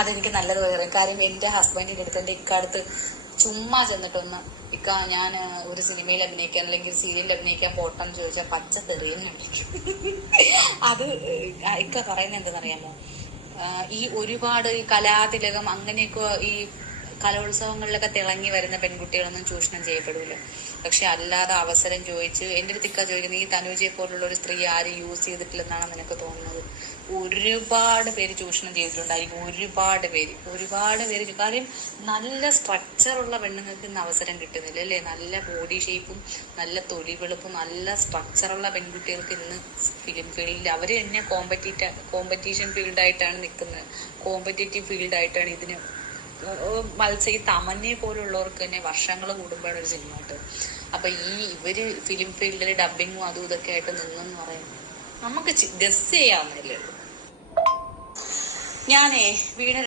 അതെനിക്ക് നല്ലത് പറയും. കാര്യം എന്റെ ഹസ്ബൻഡിന്റെ അടുത്ത്, എന്റെ ഇക്കാലത്ത് ചുമ്മാ ചെന്നിട്ടൊന്ന് ഇക്ക ഞാൻ ഒരു സിനിമയിൽ അഭിനയിക്കാൻ അല്ലെങ്കിൽ സീരിയലിൽ അഭിനയിക്കാൻ പോട്ടെന്ന് ചോദിച്ചാൽ പച്ച തെറിയുന്നുണ്ട്. അത് ഇക്ക പറയുന്നത് എന്തെന്നറിയാമോ, ഈ ഒരുപാട് ഈ കലാതിലകം അങ്ങനെയൊക്കെ ഈ കലോത്സവങ്ങളിലൊക്കെ തിളങ്ങി വരുന്ന പെൺകുട്ടികളൊന്നും ചൂഷണം ചെയ്യപ്പെടില്ല. പക്ഷെ അല്ലാതെ അവസരം ചോദിച്ച് എൻ്റെ അടുത്ത് ഇക്ക ചോദിക്കുന്നത്, ഈ തനുജയെ പോലുള്ള ഒരു സ്ത്രീ ആരും യൂസ് ചെയ്തിട്ടില്ലെന്നാണ് നിനക്ക് തോന്നുന്നത്? ഒരുപാട് പേര് ചൂഷണം ചെയ്തിട്ടുണ്ടായിരിക്കും, ഒരുപാട് പേര്. കാര്യം നല്ല സ്ട്രക്ചറുള്ള പെണ്ണുങ്ങൾക്ക് ഇന്ന് അവസരം കിട്ടുന്നില്ല അല്ലേ? നല്ല ബോഡി ഷേപ്പും നല്ല തൊലി വെളുപ്പും നല്ല സ്ട്രക്ചറുള്ള പെൺകുട്ടികൾക്ക് ഇന്ന് ഫിലിം ഫീൽഡിൽ അവർ തന്നെ കോമ്പറ്റീഷൻ ഫീൽഡായിട്ടാണ് നിൽക്കുന്നത്. കോമ്പറ്റേറ്റീവ് ഫീൽഡായിട്ടാണ് ഇതിന് ഈ തമന്നയെ പോലുള്ളവർക്ക് തന്നെ വർഷങ്ങൾ കൂടുമ്പോഴാണ് ഒരു സിനിമ കിട്ടും. അപ്പൊ ഇവര് ഫിലിം ഫീൽഡിൽ ഡബിങ്ങും അതും ഇതൊക്കെ ആയിട്ട് നിന്നെന്ന് പറയുന്നത് നമുക്ക് ഗസ് ചെയ്യാവുന്നില്ലേ ഉള്ളൂ. ഞാനേ വീട്